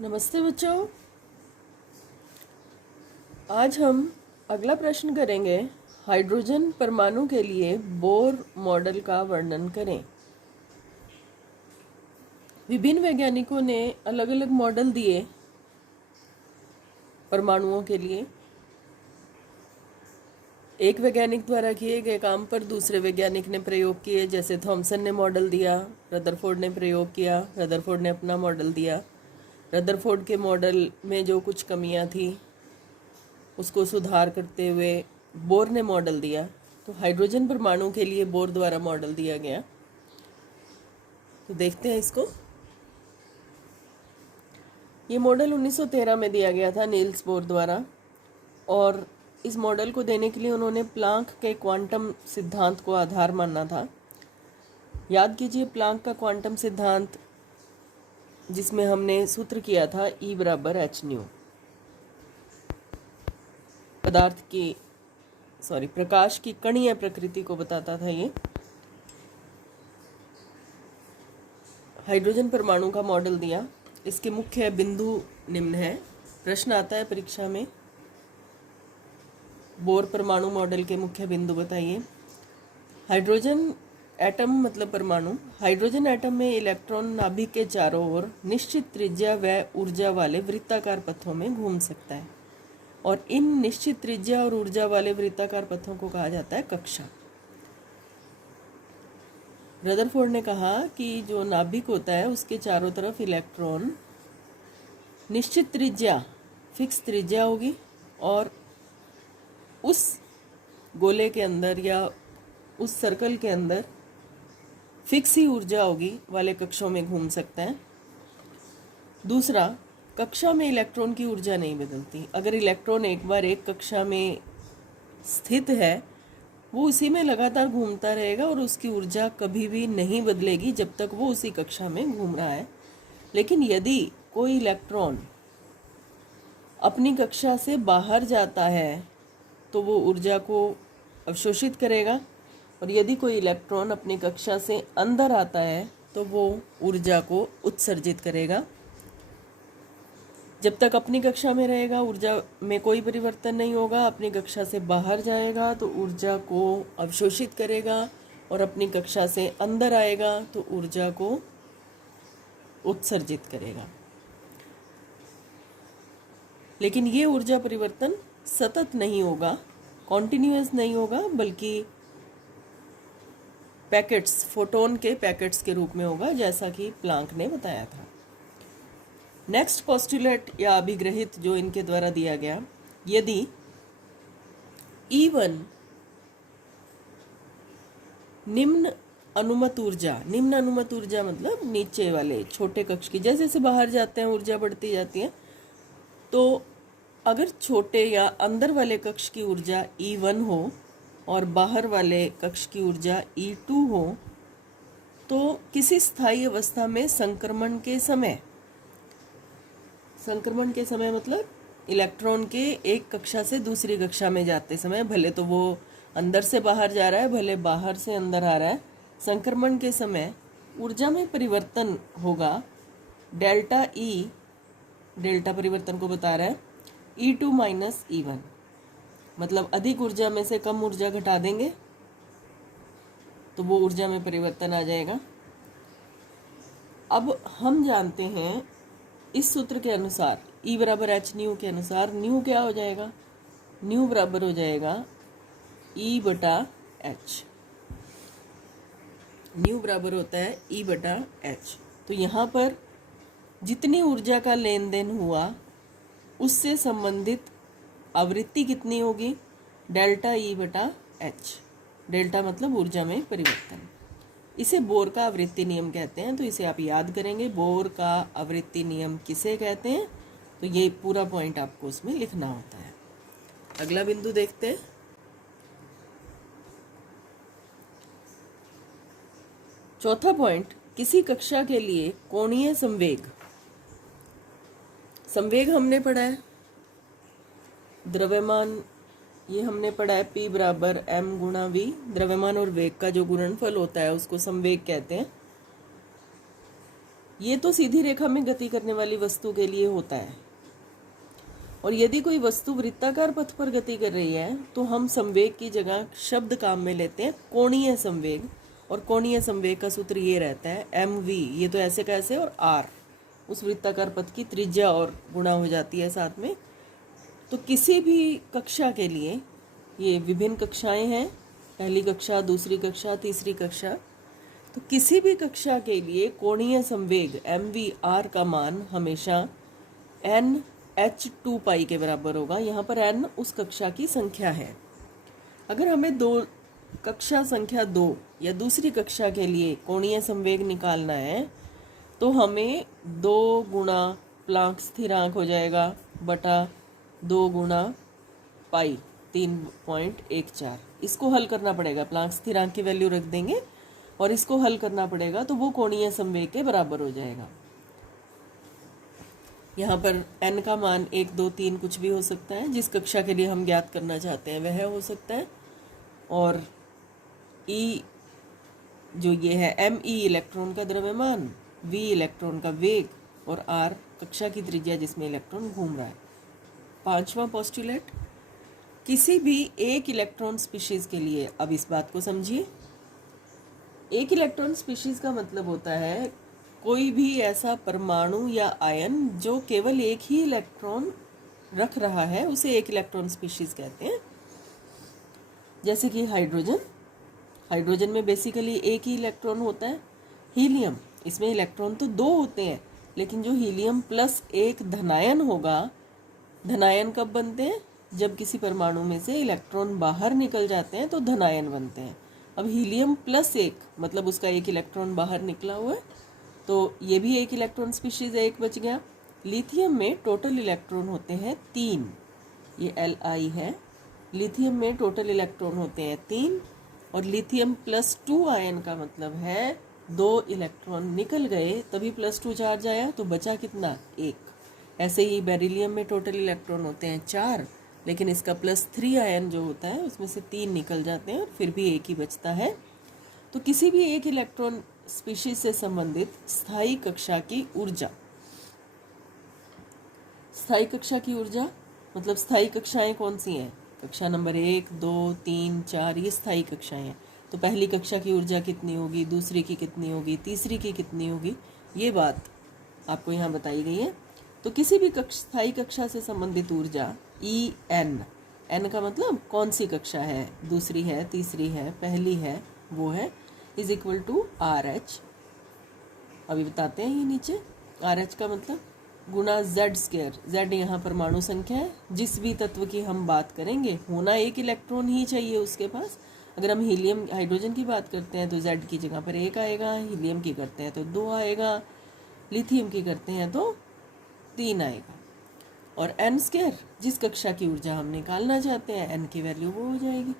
नमस्ते बच्चों। आज हम अगला प्रश्न करेंगे। हाइड्रोजन परमाणु के लिए बोर मॉडल का वर्णन करें। विभिन्न वैज्ञानिकों ने अलग अलग मॉडल दिए परमाणुओं के लिए। एक वैज्ञानिक द्वारा किए गए काम पर दूसरे वैज्ञानिक ने प्रयोग किए। जैसे थॉमसन ने मॉडल दिया, रदरफोर्ड ने प्रयोग किया, रदरफोर्ड ने अपना मॉडल दिया। रदरफोर्ड के मॉडल में जो कुछ कमियां थी उसको सुधार करते हुए बोर ने मॉडल दिया। तो हाइड्रोजन परमाणु के लिए बोर द्वारा मॉडल दिया गया। तो देखते हैं इसको। ये मॉडल 1913 में दिया गया था नील्स बोर द्वारा, और इस मॉडल को देने के लिए उन्होंने प्लांक के क्वांटम सिद्धांत को आधार माना था। याद कीजिए, प्लांक का क्वांटम सिद्धांत जिसमें हमने सूत्र किया था E बराबर एच न्यू। प्रकाश की कणीय प्रकृति को बताता था ये। हाइड्रोजन परमाणु का मॉडल दिया। इसके मुख्य बिंदु निम्न है। प्रश्न आता है परीक्षा में, बोर परमाणु मॉडल के मुख्य बिंदु बताइए। हाइड्रोजन एटम मतलब परमाणु। हाइड्रोजन एटम में इलेक्ट्रॉन नाभिक के चारों ओर निश्चित त्रिज्या व ऊर्जा वाले वृत्ताकार पथों में घूम सकता है, और इन निश्चित त्रिज्या और ऊर्जा वाले वृत्ताकार पथों को कहा जाता है कक्षा। रदरफोर्ड ने कहा कि जो नाभिक होता है उसके चारों तरफ इलेक्ट्रॉन निश्चित त्रिज्या, फिक्स त्रिज्या होगी, और उस गोले के अंदर या उस सर्कल के अंदर फिक्स ही ऊर्जा होगी वाले कक्षों में घूम सकते हैं। दूसरा, कक्षा में इलेक्ट्रॉन की ऊर्जा नहीं बदलती। अगर इलेक्ट्रॉन एक बार एक कक्षा में स्थित है, वो उसी में लगातार घूमता रहेगा और उसकी ऊर्जा कभी भी नहीं बदलेगी जब तक वो उसी कक्षा में घूम रहा है। लेकिन यदि कोई इलेक्ट्रॉन अपनी कक्षा से बाहर जाता है तो वो ऊर्जा को अवशोषित करेगा, और यदि कोई इलेक्ट्रॉन अपनी कक्षा से अंदर आता है तो वो ऊर्जा को उत्सर्जित करेगा। जब तक अपनी कक्षा में रहेगा ऊर्जा में कोई परिवर्तन नहीं होगा। अपनी कक्षा से बाहर जाएगा तो ऊर्जा को अवशोषित करेगा, और अपनी कक्षा से अंदर आएगा तो ऊर्जा को उत्सर्जित करेगा। लेकिन ये ऊर्जा परिवर्तन सतत नहीं होगा, कॉन्टिन्यूअस नहीं होगा, बल्कि पैकेट्स, फोटोन के पैकेट्स के रूप में होगा, जैसा कि प्लांक ने बताया था। नेक्स्ट पोस्टुलेट या अभिग्रहित जो इनके द्वारा दिया गया, यदि E1 निम्न अनुमत ऊर्जा मतलब नीचे वाले छोटे कक्ष की, जैसे जैसे बाहर जाते हैं ऊर्जा बढ़ती जाती है, तो अगर छोटे या अंदर वाले कक्ष की ऊर्जा E1 हो और बाहर वाले कक्ष की ऊर्जा E2 हो, तो किसी स्थायी अवस्था में संक्रमण के समय मतलब इलेक्ट्रॉन के एक कक्षा से दूसरी कक्षा में जाते समय, भले तो वो अंदर से बाहर जा रहा है, भले बाहर से अंदर आ रहा है, संक्रमण के समय ऊर्जा में परिवर्तन होगा। डेल्टा E, डेल्टा परिवर्तन को बता रहा है, E2 माइनस E1, मतलब अधिक ऊर्जा में से कम ऊर्जा घटा देंगे तो वो ऊर्जा में परिवर्तन आ जाएगा। अब हम जानते हैं इस सूत्र के अनुसार, E बराबर एच न्यू के अनुसार, न्यू क्या हो जाएगा? न्यू बराबर हो जाएगा E बटा एच। न्यू बराबर होता है E बटा एच। तो यहाँ पर जितनी ऊर्जा का लेन देन हुआ उससे संबंधित आवृत्ति कितनी होगी? डेल्टा E बटा एच। डेल्टा मतलब ऊर्जा में परिवर्तन। इसे बोर का आवृत्ति नियम कहते हैं, तो इसे आप याद करेंगे। बोर का आवृत्ति नियम किसे कहते हैं? तो ये पूरा पॉइंट आपको उसमें लिखना होता है। अगला बिंदु देखते हैं। चौथा पॉइंट, किसी कक्षा के लिए कोणीय संवेग। संवेग हमने पढ़ा है, द्रव्यमान ये हमने पढ़ा है, P बराबर m गुणा V। द्रव्यमान और वेग का जो गुणनफल होता है उसको संवेग कहते हैं। ये तो सीधी रेखा में गति करने वाली वस्तु के लिए होता है, और यदि कोई वस्तु वृत्ताकार पथ पर गति कर रही है तो हम संवेग की जगह शब्द काम में लेते हैं कोणीय संवेग, और कोणीय संवेग का सूत्र ये रहता है mv, ये तो ऐसे कैसे, और r उस वृत्ताकार पथ की त्रिज्या और गुणा हो जाती है साथ में। तो किसी भी कक्षा के लिए, ये विभिन्न कक्षाएं हैं, पहली कक्षा, दूसरी कक्षा, तीसरी कक्षा, तो किसी भी कक्षा के लिए कोणीय संवेग mv r का मान हमेशा n h2 पाई के बराबर होगा। यहाँ पर n उस कक्षा की संख्या है। अगर हमें कक्षा संख्या 2 या दूसरी कक्षा के लिए कोणीय संवेग निकालना है तो हमें 2 गुणा प्लांक स्थिरांक हो जाएगा बटा 2 गुणा पाई 3.14, इसको हल करना पड़ेगा। प्लांक स्थिरांक की वैल्यू रख देंगे और इसको हल करना पड़ेगा, तो वो कोणीय संवेग के बराबर हो जाएगा। यहाँ पर n का मान 1, 2, 3 कुछ भी हो सकता है, जिस कक्षा के लिए हम ज्ञात करना चाहते हैं वह हो सकता है। और E जो ये है me इलेक्ट्रॉन का द्रव्यमान, v इलेक्ट्रॉन का वेग, और r कक्षा की त्रिज्या जिसमें इलेक्ट्रॉन घूम रहा है। 5वां पोस्टुलेट, किसी भी एक इलेक्ट्रॉन स्पीशीज के लिए, अब इस बात को समझिए, एक इलेक्ट्रॉन स्पीशीज का मतलब होता है कोई भी ऐसा परमाणु या आयन जो केवल एक ही इलेक्ट्रॉन रख रहा है, उसे एक इलेक्ट्रॉन स्पीशीज कहते हैं। जैसे कि हाइड्रोजन में बेसिकली एक ही इलेक्ट्रॉन होता है। हीलियम, इसमें इलेक्ट्रॉन तो 2 होते हैं, लेकिन जो हीलियम प्लस 1 धनायन होगा, धनायन कब बनते हैं, जब किसी परमाणु में से इलेक्ट्रॉन बाहर निकल जाते हैं तो धनायन बनते हैं। अब हीलियम प्लस 1 मतलब उसका एक इलेक्ट्रॉन बाहर निकला हुआ है, तो ये भी एक इलेक्ट्रॉन स्पीशीज है, एक बच गया। लिथियम में टोटल इलेक्ट्रॉन होते हैं 3, ये Li है। लिथियम में टोटल इलेक्ट्रॉन होते हैं 3, और लिथियम +2 आयन का मतलब है 2 इलेक्ट्रॉन निकल गए तभी +2 चार्ज आया, तो बचा कितना, 1। ऐसे ही बेरिलियम में टोटल इलेक्ट्रॉन होते हैं 4, लेकिन इसका +3 आयन जो होता है उसमें से 3 निकल जाते हैं और फिर भी 1 ही बचता है। तो किसी भी एक इलेक्ट्रॉन स्पीशीज से संबंधित स्थायी कक्षा की ऊर्जा, स्थायी कक्षा की ऊर्जा मतलब स्थायी कक्षाएं कौन सी हैं, कक्षा नंबर 1, 2, 3, 4, ये स्थायी कक्षाएं हैं। तो पहली कक्षा की ऊर्जा कितनी होगी, दूसरी की कितनी होगी, तीसरी की कितनी होगी, ये बात आपको यहाँ बताई गई है। तो किसी भी स्थायी कक्षा से संबंधित ऊर्जा En, n का मतलब कौन सी कक्षा है, दूसरी है, तीसरी है, पहली है, वो है, इज इक्वल टू RH, अभी बताते हैं ये नीचे। RH का मतलब गुना Z², Z यहाँ परमाणु संख्या है। जिस भी तत्व की हम बात करेंगे होना एक इलेक्ट्रॉन ही चाहिए उसके पास। अगर हम हीलियम हाइड्रोजन की बात करते हैं तो Z की जगह पर 1 आएगा, हीलियम की करते हैं तो 2 आएगा, लिथियम की करते हैं तो 3 आएगा। और n² जिस कक्षा की ऊर्जा हम निकालना चाहते हैं n की वैल्यू वो हो जाएगी।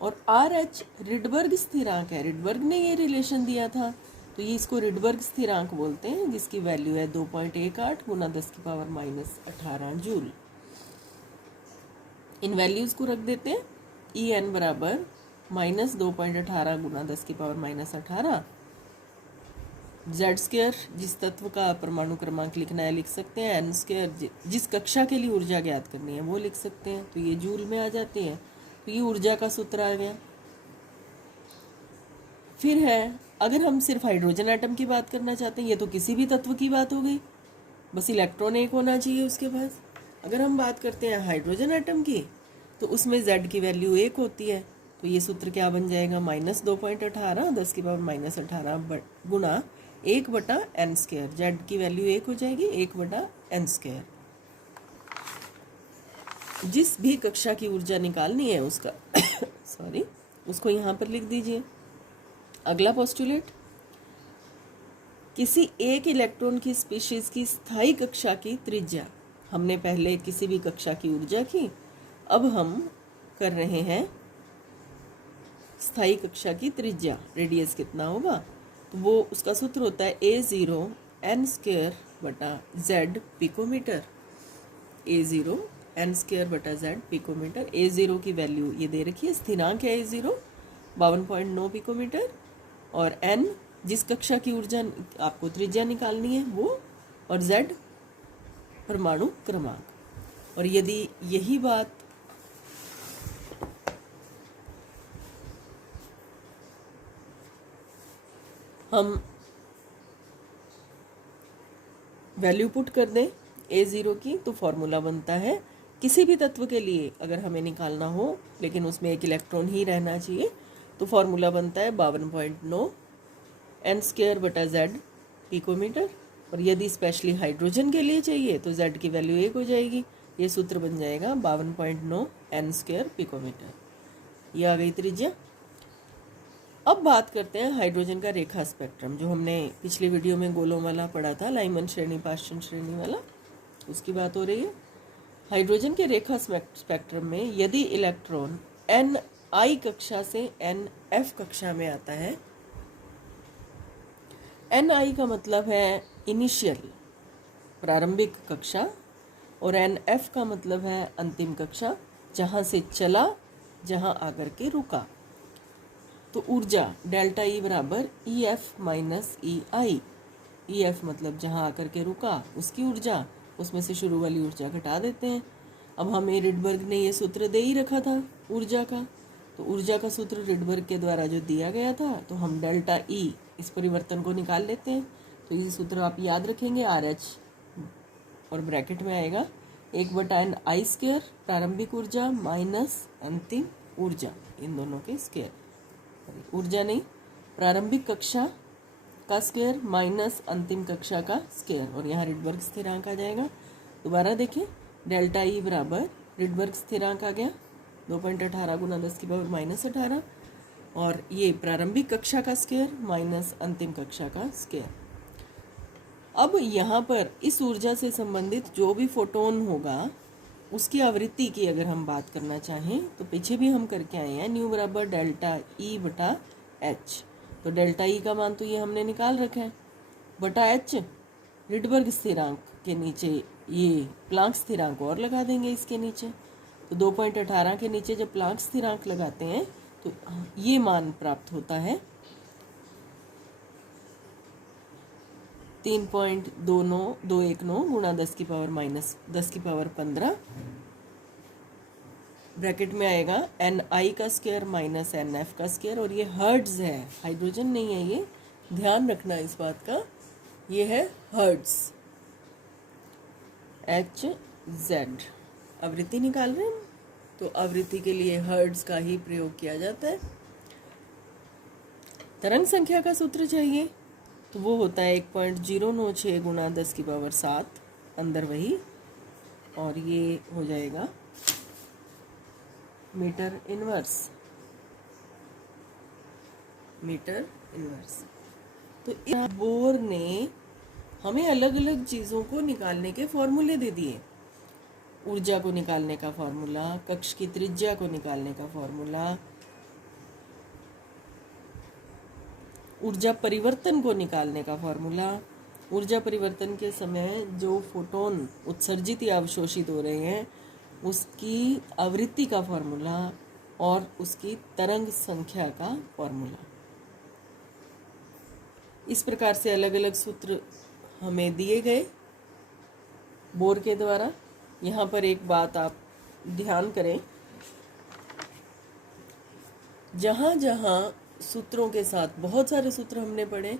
और RH रिडबर्ग स्थिरांक है, रिडबर्ग ने ये रिलेशन दिया था, तो ये इसको रिडबर्ग स्थिरांक बोलते हैं, जिसकी वैल्यू है 2.18 गुना 10⁻18 जूल। इन वैल्यूज को रख देते हैं। En बराबर -2.18 गुना 10⁻18। Z² जिस तत्व का परमाणु क्रमांक लिखना है लिख सकते हैं, n² जिस कक्षा के लिए ऊर्जा ज्ञात करनी है वो लिख सकते हैं, तो ये जूल में आ जाती है। तो ये ऊर्जा का सूत्र आ गया। फिर है, अगर हम सिर्फ हाइड्रोजन एटम की बात करना चाहते हैं, ये तो किसी भी तत्व की बात हो गई, बस इलेक्ट्रॉन 1 होना चाहिए उसके पास। अगर हम बात करते हैं हाइड्रोजन एटम की, तो उसमें Z की वैल्यू 1 होती है, तो ये सूत्र क्या बन जाएगा, -2.18 10⁻18 गुना 1/n²। Z की वैल्यू 1 हो जाएगी, 1/n²। जिस भी कक्षा की ऊर्जा निकालनी है उसका उसको यहाँ पर लिख दीजिए। अगला पोस्टुलेट, किसी एक इलेक्ट्रॉन की स्पीशीज की स्थायी कक्षा की त्रिज्या, हमने पहले किसी भी कक्षा की ऊर्जा की, अब हम कर रहे हैं स्थायी कक्षा की त्रिज्या, रेडियस कितना होगा, तो वो उसका सूत्र होता है A0 n²/z picometre. A0 n²/z picometre. A0 की वैल्यू ये दे रखी है, स्थिरांक है A0 52.9 पिकोमीटर, और n जिस कक्षा की ऊर्जा आपको त्रिज्या निकालनी है वो, और Z परमाणु क्रमांक। और यदि यही बात हम वैल्यू पुट कर दें A0 की, तो फॉर्मूला बनता है किसी भी तत्व के लिए अगर हमें निकालना हो लेकिन उसमें एक इलेक्ट्रॉन ही रहना चाहिए, तो फॉर्मूला बनता है 52.9 n² बटा Z पिकोमीटर। और यदि स्पेशली हाइड्रोजन के लिए चाहिए तो Z की वैल्यू 1 हो जाएगी। ये सूत्र बन जाएगा 52.9 n² पिकोमीटर। ये आ गई त्रिज्या। अब बात करते हैं हाइड्रोजन का रेखा स्पेक्ट्रम, जो हमने पिछली वीडियो में गोलों वाला पढ़ा था, लाइमन श्रेणी पाश्चन श्रेणी वाला, उसकी बात हो रही है। हाइड्रोजन के रेखा स्पेक्ट्रम में यदि इलेक्ट्रॉन Ni कक्षा से Nf कक्षा में आता है, Ni का मतलब है इनिशियल प्रारंभिक कक्षा, और Nf का मतलब है अंतिम कक्षा, जहाँ से चला, जहाँ आकर के रुका। तो ऊर्जा डेल्टा ई बराबर EF माइनस EI। EF मतलब जहाँ आकर के रुका उसकी ऊर्जा, उसमें से शुरू वाली ऊर्जा घटा देते हैं। अब हमें रिडबर्ग ने ये सूत्र दे ही रखा था ऊर्जा का, तो ऊर्जा का सूत्र रिडबर्ग के द्वारा जो दिया गया था, तो हम डेल्टा ई इस परिवर्तन को निकाल लेते हैं। तो ये सूत्र आप याद रखेंगे, RH और ब्रैकेट में आएगा 1/Ni² प्रारंभिक ऊर्जा माइनस अंतिम ऊर्जा, इन दोनों के स्क्वायर, ऊर्जा नहीं प्रारंभिक कक्षा का स्क्वायर माइनस अंतिम कक्षा का स्क्वायर, और यहाँ रिडबर्ग स्थिरांक आ जाएगा। दोबारा देखें, डेल्टा ई बराबर रिडबर्ग स्थिरांक आ गया 2.18 गुना 10⁻⁻18, और ये प्रारंभिक कक्षा का स्क्वायर माइनस अंतिम कक्षा का स्क्वायर। अब यहाँ पर इस ऊर्जा से संबंधित जो भी फोटोन होगा उसकी आवृत्ति की अगर हम बात करना चाहें, तो पीछे भी हम करके आए हैं, न्यू बराबर डेल्टा ई बटा H। तो डेल्टा ई का मान तो ये हमने निकाल रखा है, बटा H रिडबर्ग स्थिरांक के नीचे ये प्लांक स्थिरांक और लगा देंगे इसके नीचे। तो 2.18 के नीचे जब प्लांक स्थिरांक लगाते हैं तो ये मान प्राप्त होता है 3.29219 गुणा 10⁻⁻15, ब्रैकेट में आएगा Ni का स्क्वायर माइनस Nf का स्क्वायर, और ये हर्ट्ज है, हाइड्रोजन नहीं है ये, ध्यान रखना इस बात का, ये है हर्ट्ज Hz। आवृत्ति निकाल रहे हैं तो आवृत्ति के लिए हर्ट्ज का ही प्रयोग किया जाता है। तरंग संख्या का सूत्र चाहिए तो वो होता है 1.096 गुणा 10⁻7, अंदर वही, और ये हो जाएगा मीटर इनवर्स। तो इस बोर ने हमें अलग अलग चीज़ों को निकालने के फॉर्मूले दे दिए। ऊर्जा को निकालने का फॉर्मूला, कक्ष की त्रिज्या को निकालने का फॉर्मूला, ऊर्जा परिवर्तन को निकालने का फॉर्मूला, ऊर्जा परिवर्तन के समय जो फोटोन उत्सर्जित या अवशोषित हो रहे हैं उसकी आवृत्ति का फॉर्मूला, और उसकी तरंग संख्या का फॉर्मूला। इस प्रकार से अलग अलग सूत्र हमें दिए गए बोर के द्वारा। यहाँ पर एक बात आप ध्यान करें, जहाँ जहाँ सूत्रों के साथ, बहुत सारे सूत्र हमने पढ़े,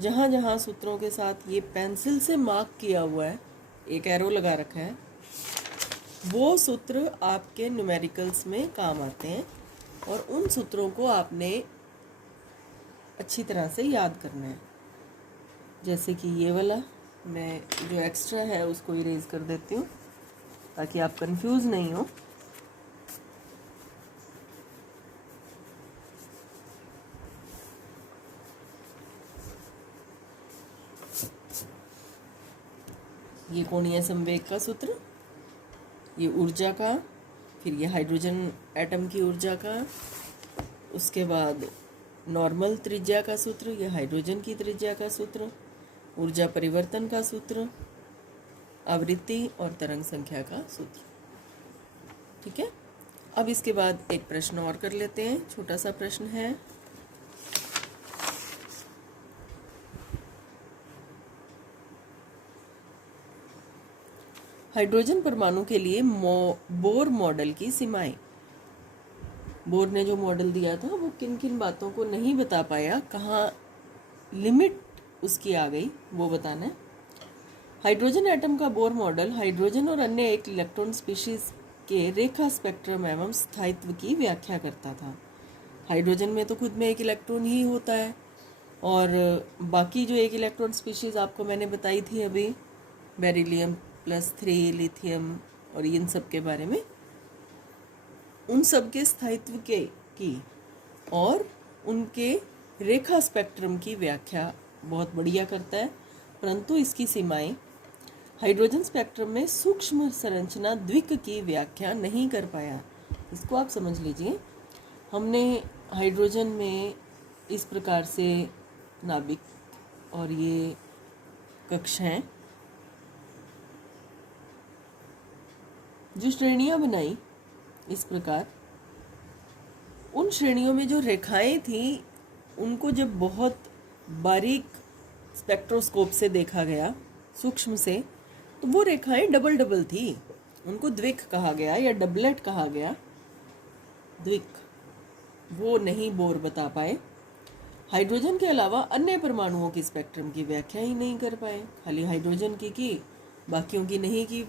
जहाँ जहाँ सूत्रों के साथ ये पेंसिल से मार्क किया हुआ है, एक एरो लगा रखा है, वो सूत्र आपके न्यूमेरिकल्स में काम आते हैं, और उन सूत्रों को आपने अच्छी तरह से याद करना है। जैसे कि ये वाला, मैं जो एक्स्ट्रा है उसको इरेज कर देती हूँ ताकि आप कंफ्यूज नहीं हो। ये कोणीय संवेग का सूत्र, ये ऊर्जा का, फिर ये हाइड्रोजन एटम की ऊर्जा का, उसके बाद नॉर्मल त्रिज्या का सूत्र, ये हाइड्रोजन की त्रिज्या का सूत्र, ऊर्जा परिवर्तन का सूत्र, आवृत्ति और तरंग संख्या का सूत्र। ठीक है, अब इसके बाद एक प्रश्न और कर लेते हैं। छोटा सा प्रश्न है, हाइड्रोजन परमाणु के लिए बोर मॉडल की सीमाएं। बोर ने जो मॉडल दिया था वो किन किन बातों को नहीं बता पाया, कहाँ लिमिट उसकी आ गई, वो बताना है। हाइड्रोजन एटम का बोर मॉडल हाइड्रोजन और अन्य एक इलेक्ट्रॉन स्पीशीज के रेखा स्पेक्ट्रम एवं स्थायित्व की व्याख्या करता था। हाइड्रोजन में तो खुद में एक इलेक्ट्रॉन ही होता है, और बाकी जो एक इलेक्ट्रॉन स्पीशीज आपको मैंने बताई थी अभी, बेरिलियम +3, लिथियम और इन सब के बारे में, उन सब के स्थायित्व की और उनके रेखा स्पेक्ट्रम की व्याख्या बहुत बढ़िया करता है। परंतु इसकी सीमाएं हाइड्रोजन स्पेक्ट्रम में सूक्ष्म संरचना द्विक की व्याख्या नहीं कर पाया। इसको आप समझ लीजिए। हमने हाइड्रोजन में इस प्रकार से नाभिक और ये कक्ष हैं, जो श्रेणियां बनाई इस प्रकार, उन श्रेणियों में जो रेखाएं थी उनको जब बहुत बारीक स्पेक्ट्रोस्कोप से देखा गया, सूक्ष्म से, तो वो रेखाएं डबल डबल थी। उनको द्विक कहा गया या डबलेट कहा गया। द्विक वो नहीं बोर बता पाए। हाइड्रोजन के अलावा अन्य परमाणुओं की स्पेक्ट्रम की व्याख्या ही नहीं कर पाए। खाली हाइड्रोजन की, बाकियों की नहीं की।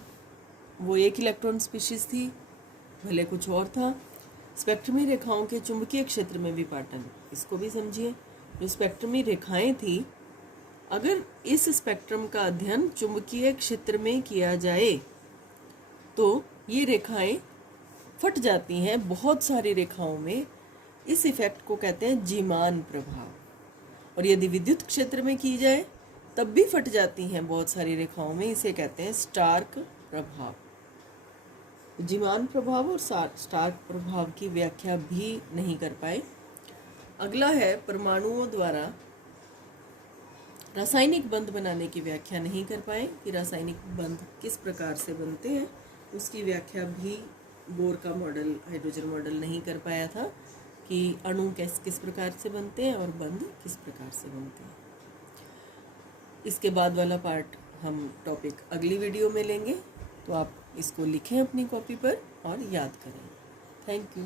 वो एक इलेक्ट्रॉन स्पीशीज थी, भले कुछ और था। स्पेक्ट्रमी रेखाओं के चुंबकीय क्षेत्र में विपाटन, इसको भी समझिए। जो स्पेक्ट्रमी रेखाएं थी, अगर इस स्पेक्ट्रम का अध्ययन चुंबकीय क्षेत्र में किया जाए तो ये रेखाएं फट जाती हैं बहुत सारी रेखाओं में। इस इफेक्ट को कहते हैं जीमान प्रभाव। और यदि विद्युत क्षेत्र में की जाए तब भी फट जाती हैं बहुत सारी रेखाओं में, इसे कहते हैं स्टार्क प्रभाव। जीमान प्रभाव और स्टार्क प्रभाव की व्याख्या भी नहीं कर पाए। अगला है परमाणुओं द्वारा रासायनिक बंध बनाने की व्याख्या नहीं कर पाए कि रासायनिक बंध किस प्रकार से बनते हैं। उसकी व्याख्या भी बोर का मॉडल, हाइड्रोजन मॉडल नहीं कर पाया था कि अणु किस प्रकार से बनते हैं और बंध किस प्रकार से बनते हैं। इसके बाद वाला पार्ट हम टॉपिक अगली वीडियो में लेंगे, तो आप इसको लिखें अपनी कॉपी पर और याद करें। Thank you.